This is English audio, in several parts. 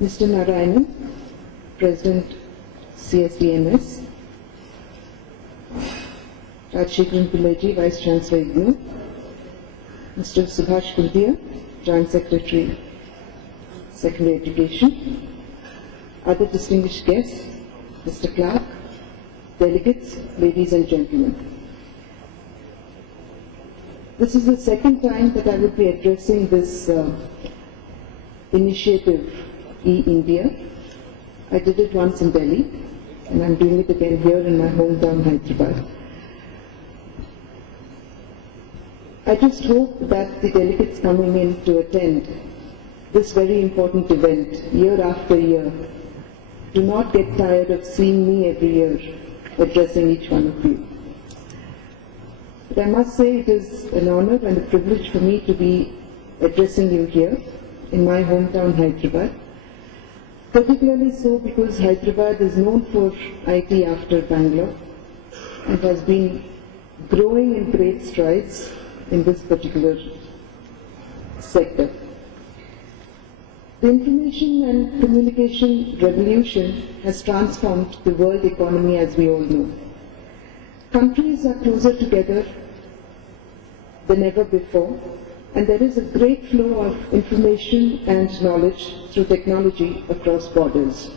Mr. Narayanan, President CSDMS, Rajshekharan Pillaji, Vice Chancellor IGNOU, Mr. Subhash Kundia, Joint Secretary, Secondary Education, other distinguished guests, Mr. Clark, delegates, ladies and gentlemen. This is the second time that I will be addressing this initiative, eIndia. I did it once in Delhi, and I'm doing it again here in my hometown, Hyderabad. I just hope that the delegates coming in to attend this very important event year after year do not get tired of seeing me every year addressing each one of you. But I must say it is an honor and a privilege for me to be addressing you here in my hometown, Hyderabad. Particularly so because Hyderabad is known for IT after Bangalore and has been growing in great strides in this particular sector. The information and communication revolution has transformed the world economy, as we all know. Countries are closer together than ever before, and there is a great flow of information and knowledge through technology across borders.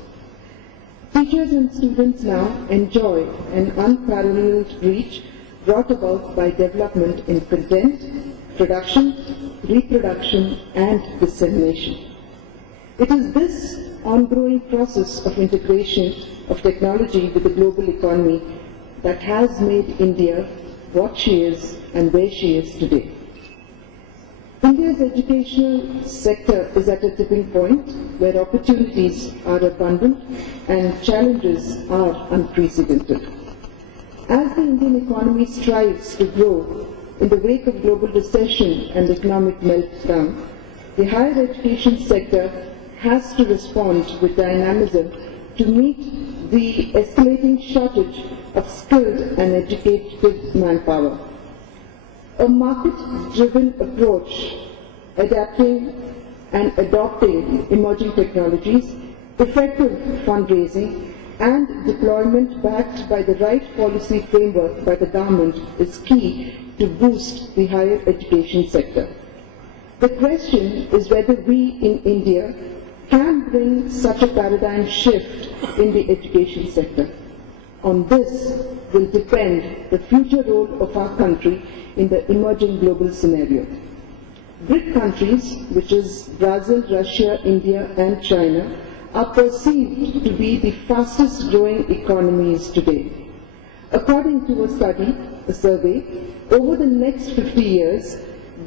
Teachers and students now enjoy an unparalleled reach brought about by development in content, production, reproduction, and dissemination. It is this ongoing process of integration of technology with the global economy that has made India what she is and where she is today. India's educational sector is at a tipping point where opportunities are abundant and challenges are unprecedented. As the Indian economy strives to grow in the wake of global recession and economic meltdown, the higher education sector has to respond with dynamism to meet the escalating shortage of skilled and educated manpower. A market-driven approach, adapting and adopting emerging technologies, effective fundraising, and deployment backed by the right policy framework by the government is key to boost the higher education sector. The question is whether we in India can bring such a paradigm shift in the education sector. On this will depend the future role of our country in the emerging global scenario. BRIC countries, which is Brazil, Russia, India, and China, are perceived to be the fastest growing economies today. According to a survey, over the next 50 years,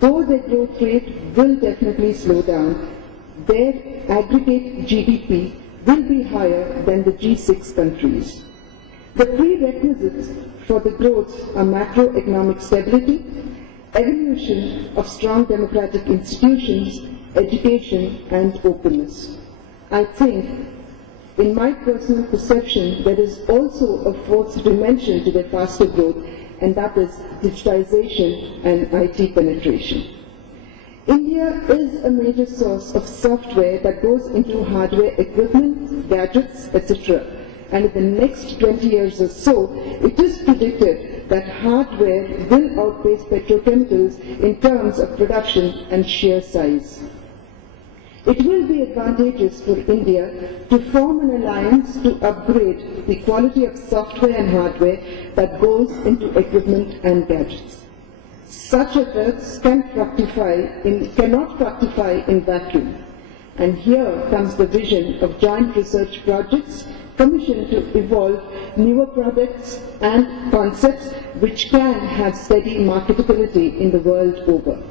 though their growth rate will definitely slow down, their aggregate GDP will be higher than the G6 countries. The prerequisites for the growth are macroeconomic stability, evolution of strong democratic institutions, education, and openness. I think, in my personal perception, there is also a fourth dimension to their faster growth, and that is digitization and IT penetration. India is a major source of software that goes into hardware equipment, gadgets, etc. And in the next 20 years or so, it is predicted that hardware will outpace petrochemicals in terms of production and sheer size. It will be advantageous for India to form an alliance to upgrade the quality of software and hardware that goes into equipment and gadgets. Such efforts cannot fructify in vacuum. And here comes the vision of joint research projects commissioned to evolve newer products and concepts which can have steady marketability in the world over.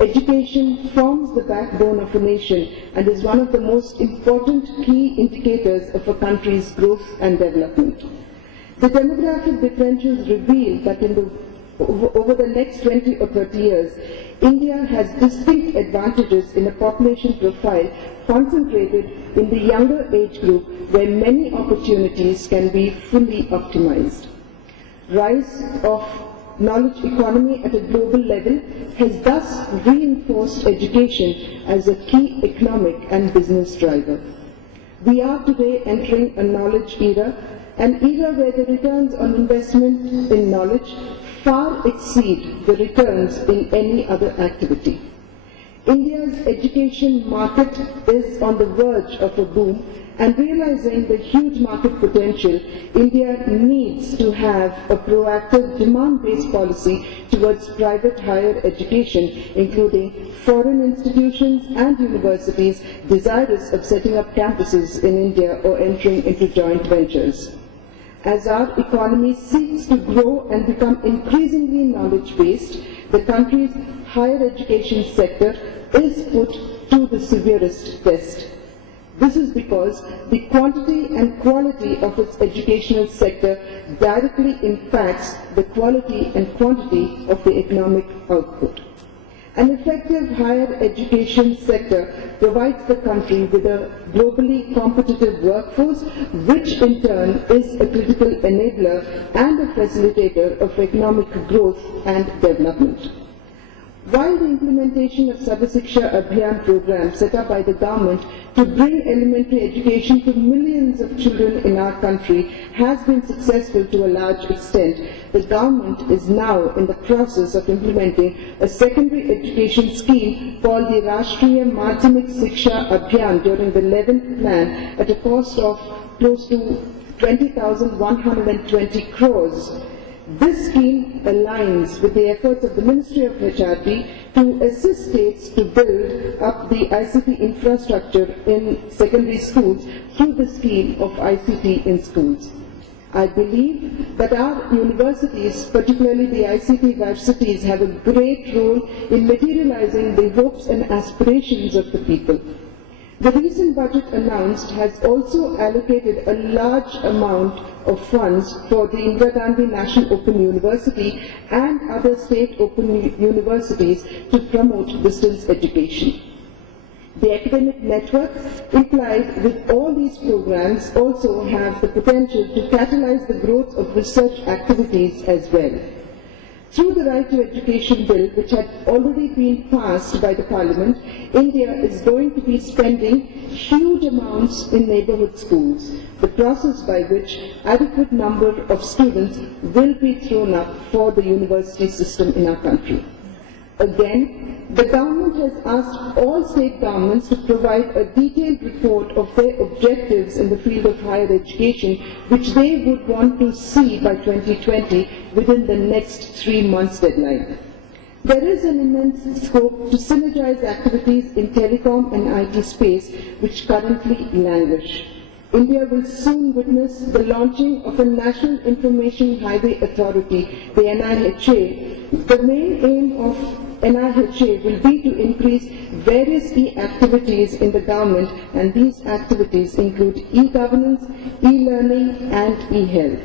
Education forms the backbone of a nation and is one of the most important key indicators of a country's growth and development. The demographic differentials reveal that over the next 20 or 30 years, India has distinct advantages in a population profile concentrated in the younger age group where many opportunities can be fully optimized. Rise of knowledge economy at a global level has thus reinforced education as a key economic and business driver. We are today entering a knowledge era, an era where the returns on investment in knowledge far exceed the returns in any other activity. India's education market is on the verge of a boom, and realizing the huge market potential, India needs to have a proactive demand-based policy towards private higher education, including foreign institutions and universities desirous of setting up campuses in India or entering into joint ventures. As our economy seeks to grow and become increasingly knowledge-based, the country's higher education sector is put to the severest test. This is because the quantity and quality of its educational sector directly impacts the quality and quantity of the economic output. An effective higher education sector provides the country with a globally competitive workforce, which in turn is a critical enabler and a facilitator of economic growth and development. While the implementation of Sarva Shiksha Abhiyan program set up by the government to bring elementary education to millions of children in our country has been successful to a large extent, the government is now in the process of implementing a secondary education scheme called the Rashtriya Madhyamik Shiksha Abhiyan during the 11th plan at a cost of close to 20,120 crores. This scheme aligns with the efforts of the Ministry of HRD to assist states to build up the ICT infrastructure in secondary schools through the scheme of ICT in schools. I believe that our universities, particularly the ICT varsities, have a great role in materializing the hopes and aspirations of the people. The recent budget announced has also allocated a large amount of funds for the Indira Gandhi National Open University and other state open universities to promote distance education. The academic network implied with all these programs also have the potential to catalyze the growth of research activities as well. Through the Right to Education Bill, which had already been passed by the Parliament, India is going to be spending huge amounts in neighbourhood schools, the process by which adequate number of students will be thrown up for the university system in our country. Again, the government has asked all state governments to provide a detailed report of their objectives in the field of higher education, which they would want to see by 2020 within the next 3 months deadline. There is an immense scope to synergize activities in telecom and IT space, which currently languish. India will soon witness the launching of a National Information Highway Authority, the NIHA. The main aim of NIHA will be to increase various e-activities in the government, and these activities include e-governance, e-learning and e-health.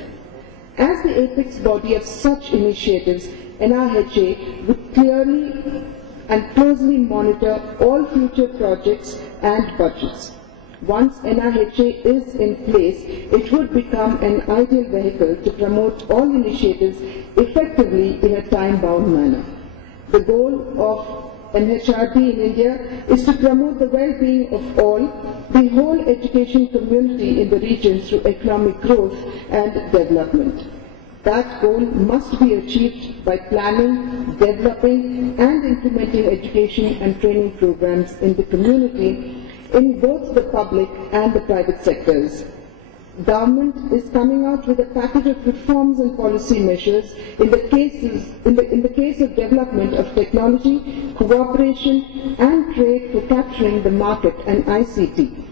As the apex body of such initiatives, NIHA would clearly and closely monitor all future projects and budgets. Once NIHA is in place, it would become an ideal vehicle to promote all initiatives effectively in a time-bound manner. The goal of NHRD in India is to promote the well-being of all, the whole education community in the region through economic growth and development. That goal must be achieved by planning, developing and implementing education and training programs in the community in both the public and the private sectors. Government is coming out with a package of reforms and policy measures in the case of development of technology, cooperation and trade for capturing the market and ICT.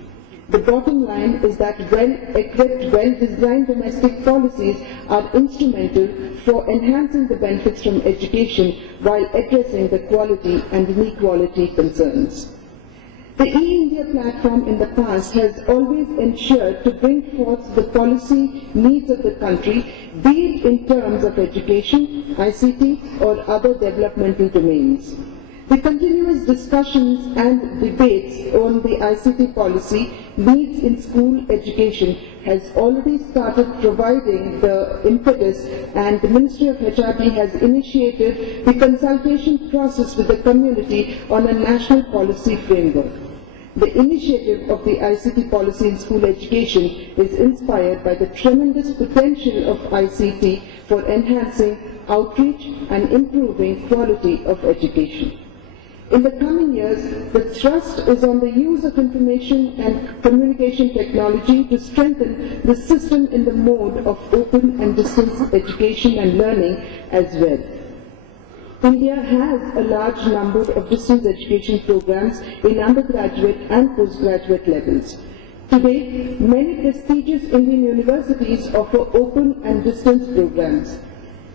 The bottom line is that well-equipped, well-designed domestic policies are instrumental for enhancing the benefits from education while addressing the quality and inequality concerns. The eIndia platform in the past has always ensured to bring forth the policy needs of the country, be it in terms of education, ICT or other developmental domains. The continuous discussions and debates on the ICT policy needs in school education has already started providing the impetus, and the Ministry of HRD has initiated the consultation process with the community on a national policy framework. The initiative of the ICT policy in school education is inspired by the tremendous potential of ICT for enhancing outreach and improving quality of education. In the coming years, the thrust is on the use of information and communication technology to strengthen the system in the mode of open and distance education and learning as well. India has a large number of distance education programs in undergraduate and postgraduate levels. Today, many prestigious Indian universities offer open and distance programs.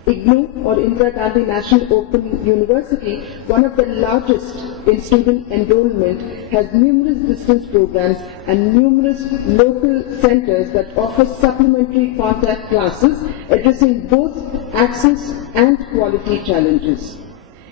IGNOU, or Indira Gandhi National Open University, one of the largest in student enrollment, has numerous distance programs and numerous local centers that offer supplementary contact classes addressing both access and quality challenges.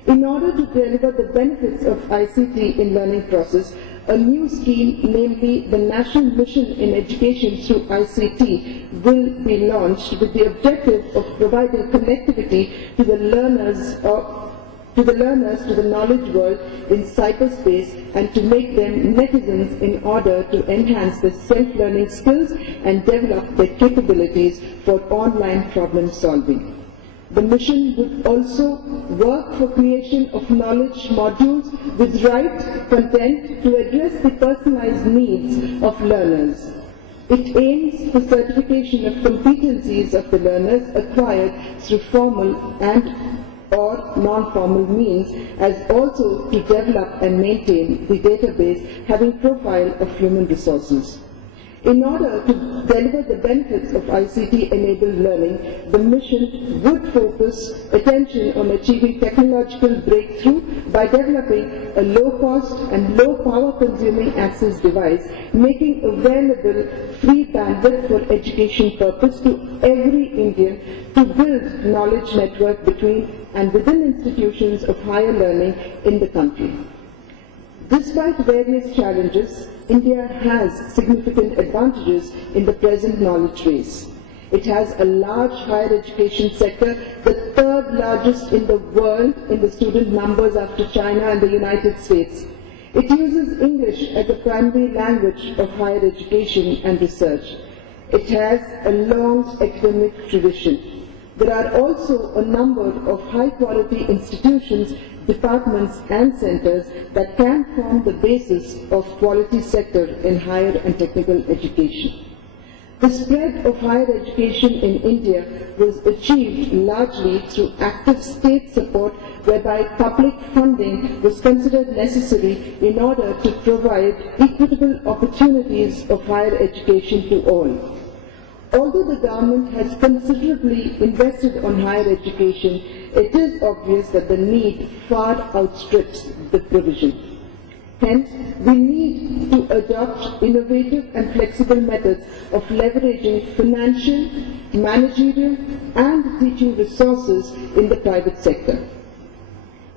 In order to deliver the benefits of ICT in learning process, a new scheme, namely the National Mission in Education through ICT, will be launched with the objective of providing connectivity to the learners to the knowledge world in cyberspace and to make them netizens in order to enhance their self-learning skills and develop their capabilities for online problem solving. The mission would also work for creation of knowledge modules with right content to address the personalized needs of learners. It aims for certification of competencies of the learners acquired through formal and or non-formal means, as also to develop and maintain the database having profile of human resources. In order to deliver the benefits of ICT-enabled learning, the mission would focus attention on achieving technological breakthrough by developing a low-cost and low-power consuming access device, making available free bandwidth for education purpose to every Indian to build knowledge network between and within institutions of higher learning in the country. Despite various challenges, India has significant advantages in the present knowledge race. It has a large higher education sector, the third largest in the world in the student numbers after China and the United States. It uses English as a primary language of higher education and research. It has a long academic tradition. There are also a number of high-quality institutions, departments and centers that can form the basis of quality sector in higher and technical education. The spread of higher education in India was achieved largely through active state support, whereby public funding was considered necessary in order to provide equitable opportunities of higher education to all. Although the government has considerably invested on higher education, it is obvious that the need far outstrips the provision. Hence, we need to adopt innovative and flexible methods of leveraging financial, managerial, and teaching resources in the private sector.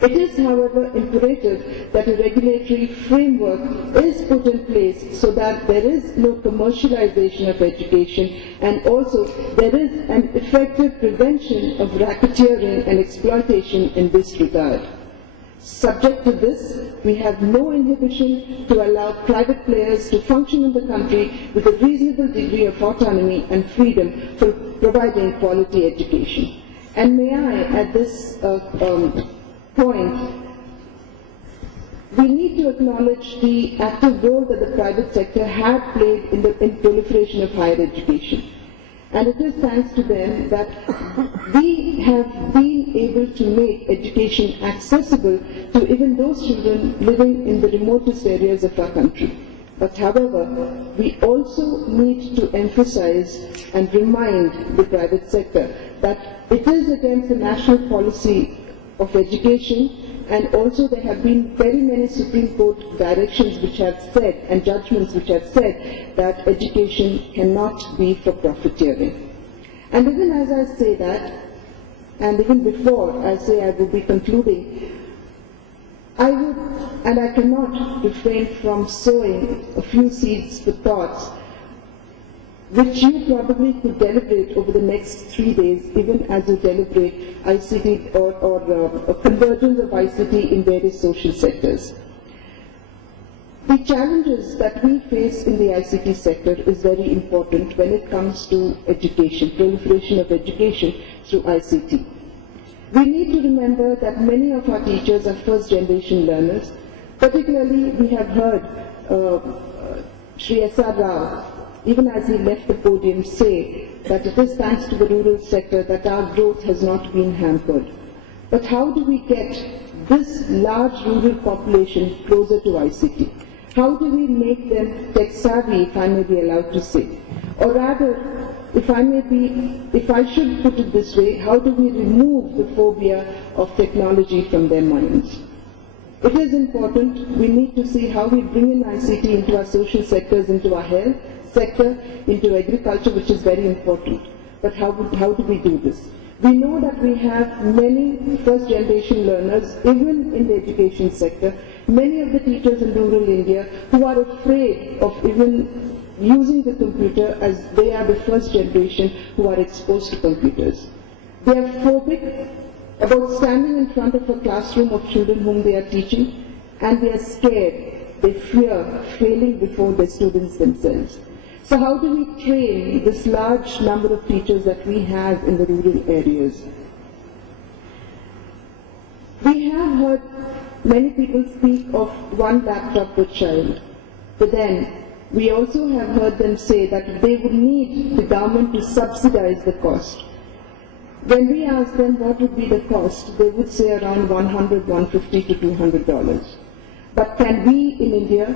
It is, however, imperative that a regulatory framework is put in place so that there is no commercialization of education, and also there is an effective prevention of racketeering and exploitation in this regard. Subject to this, we have no inhibition to allow private players to function in the country with a reasonable degree of autonomy and freedom for providing quality education. And may I, at this point, we need to acknowledge the active role that the private sector had played in the proliferation of higher education. And it is thanks to them that we have been able to make education accessible to even those children living in the remotest areas of our country. But however, we also need to emphasize and remind the private sector that it is against the national policy of education, and also there have been very many Supreme Court directions which have said, and judgments which have said, that education cannot be for profiteering. And even as I say that, and even before I say I will be concluding, I would, and I cannot refrain from sowing a few seeds for thoughts which you probably could deliberate over the next 3 days, even as you deliberate ICT or a convergence of ICT in various social sectors. The challenges that we face in the ICT sector is very important when it comes to education, proliferation of education through ICT. We need to remember that many of our teachers are first-generation learners. Particularly, we have heard Shri S.R. Rao, even as he left the podium, say that it is thanks to the rural sector that our growth has not been hampered. But how do we get this large rural population closer to ICT? How do we make them tech-savvy, if I may be allowed to say? Or rather, if I should put it this way, how do we remove the phobia of technology from their minds? It is important. We need to see how we bring in ICT into our social sectors, into our health sector, into agriculture, which is very important. But how do we do this? We know that we have many first-generation learners, even in the education sector, many of the teachers in rural India who are afraid of even using the computer as they are the first generation who are exposed to computers. They are phobic about standing in front of a classroom of children whom they are teaching, and they are scared. They fear failing before their students themselves. So how do we train this large number of teachers that we have in the rural areas? We have heard many people speak of one laptop per child, but then we also have heard them say that they would need the government to subsidize the cost. When we ask them what would be the cost, they would say around $100, $150 to $200. But can we in India,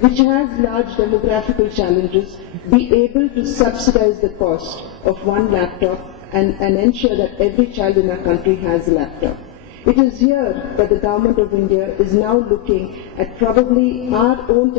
which has large demographical challenges, be able to subsidize the cost of one laptop and ensure that every child in our country has a laptop? It is here that the government of India is now looking at probably our own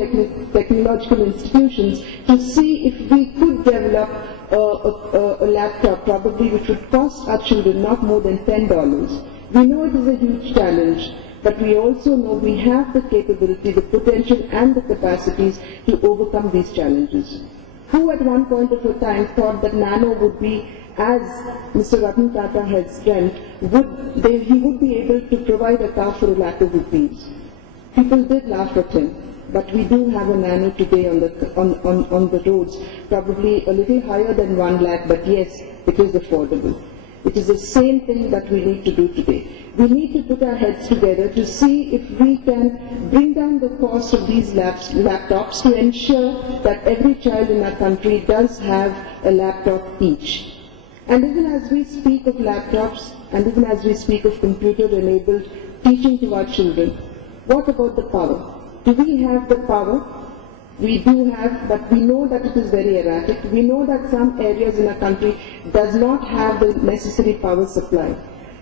technological institutions to see if we could develop a laptop probably which would cost our children not more than $10. We know it is a huge challenge, but we also know we have the capability, the potential and the capacities to overcome these challenges. Who at one point of a time thought that nano would be, as Mr. Ratan Tata has dreamt, he would be able to provide a car for $1 lakh rupees. People did laugh at him, but we do have a nano today on the roads, probably a little higher than 1 lakh, but yes, it is affordable. It is the same thing that we need to do today. We need to put our heads together to see if we can bring down the cost of these laptops to ensure that every child in our country does have a laptop each. And even as we speak of laptops, and even as we speak of computer-enabled teaching to our children, what about the power? Do we have the power? We do have, but we know that it is very erratic. We know that some areas in our country does not have the necessary power supply.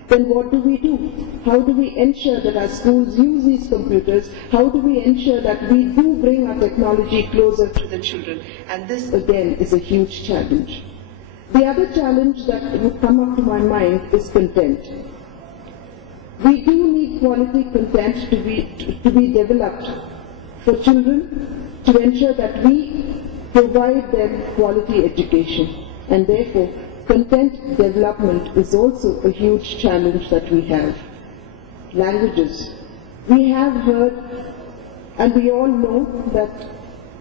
Then what do we do? How do we ensure that our schools use these computers? How do we ensure that we do bring our technology closer to the children? And this again is a huge challenge. The other challenge that would come up to my mind is content. We do need quality content to be developed for children to ensure that we provide them quality education. And therefore, content development is also a huge challenge that we have. Languages. We have heard, and we all know that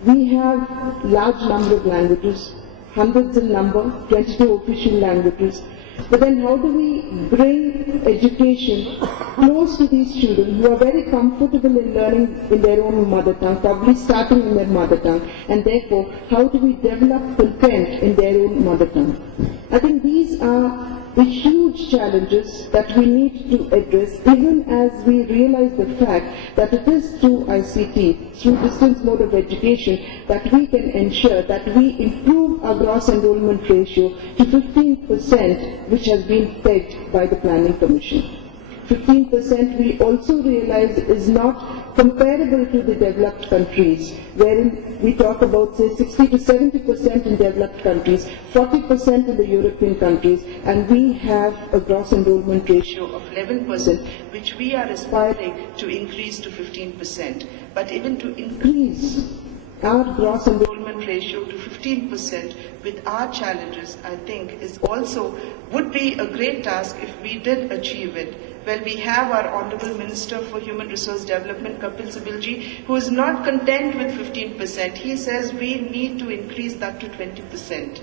we have large number of languages, hundreds in number, 22 official languages. But then how do we bring education close to these children who are very comfortable in learning in their own mother tongue, probably starting in their mother tongue, and therefore how do we develop content in their own mother tongue? I think these are the huge challenges that we need to address, even as we realize the fact that it is through ICT, through distance mode of education, that we can ensure that we improve our gross enrollment ratio to 15%, which has been pegged by the Planning Commission. 15% we also realize is not comparable to the developed countries, wherein we talk about say 60 to 70% in developed countries, 40% in the European countries, and we have a gross enrollment ratio of 11%, which we are aspiring to increase to 15%. But even to increase our gross enrollment ratio to 15% with our challenges, I think, would be a great task if we did achieve it. Well, we have our Honorable Minister for Human Resource Development, Kapil Sibalji, who is not content with 15%. He says we need to increase that to 20%.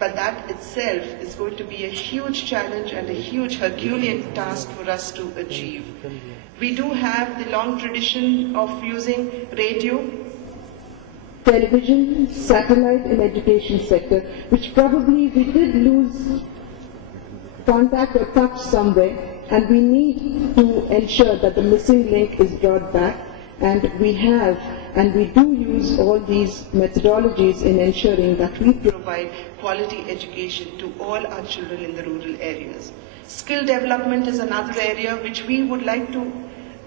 But that itself is going to be a huge challenge and a huge Herculean task for us to achieve. We do have the long tradition of using radio, television, satellite in education sector, which probably we did lose contact or touch somewhere, and we need to ensure that the missing link is brought back, and we do use all these methodologies in ensuring that we provide quality education to all our children in the rural areas. Skill development is another area which we would like to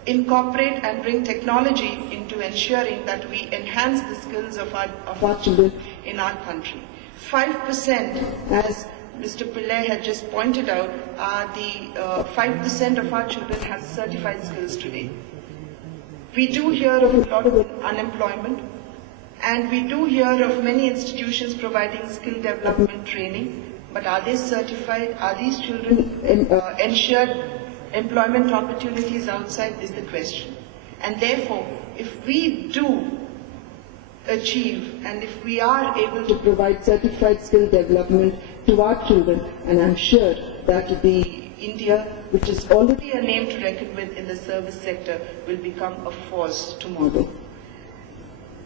incorporate and bring technology into ensuring that we enhance the skills of our children in our country. 5%, as Mr. Pillai had just pointed out, the 5% of our children have certified skills today. We do hear of a lot of unemployment, and we do hear of many institutions providing skill development training, but are they certified? Are these children ensured employment opportunities outside is the question. And therefore, if we do achieve and if we are able to provide certified skill development to our children, and I'm sure that the India, which is already a name to reckon with in the service sector, will become a force tomorrow.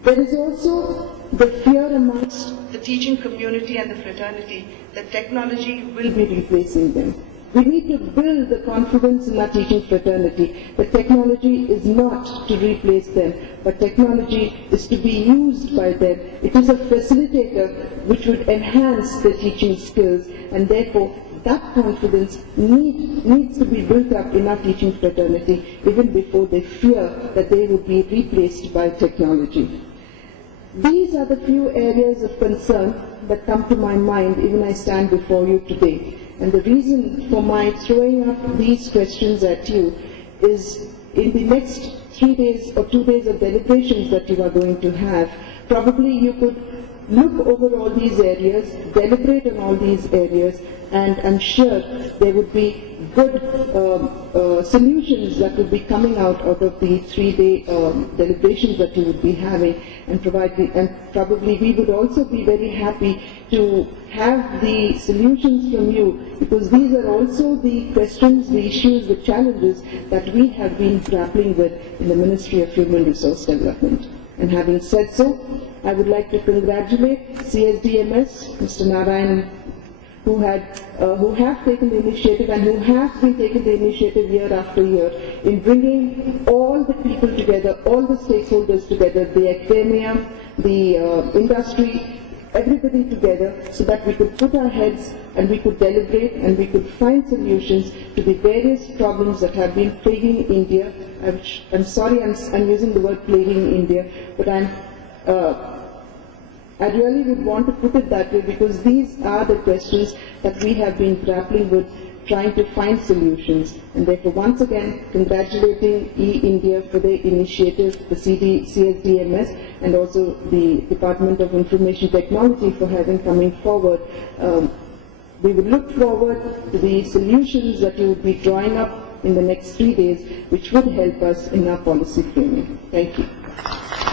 There is also the fear amongst the teaching community and the fraternity that technology will be replacing them. We need to build the confidence in our teaching fraternity that technology is not to replace them, but technology is to be used by them. It is a facilitator which would enhance the teaching skills, and therefore that confidence needs to be built up in our teaching fraternity even before they fear that they would be replaced by technology. These are the few areas of concern that come to my mind even I stand before you today. And the reason for my throwing up these questions at you is in the next 3 days or 2 days of deliberations that you are going to have, probably you could look over all these areas, deliberate on all these areas, and I'm sure there would be good solutions that would be coming out of the 3-day deliberations that you would be having, and probably we would also be very happy to have the solutions from you, because these are also the questions, the issues, the challenges that we have been grappling with in the Ministry of Human Resource Development. And having said so, I would like to congratulate CSDMS, Mr. Narayan, who have taken the initiative and who have been taking the initiative year after year in bringing all the people together, all the stakeholders together, the academia, the industry, everybody together, so that we could put our heads and we could deliberate and we could find solutions to the various problems that have been plaguing India. I'm sorry I'm using the word plaguing India, but I really would want to put it that way, because these are the questions that we have been grappling with, trying to find solutions. And therefore, once again, congratulating eIndia for their initiative, the CSDMS, and also the Department of Information Technology for having coming forward. We would look forward to the solutions that you would be drawing up in the next 3 days, which would help us in our policy framing. Thank you.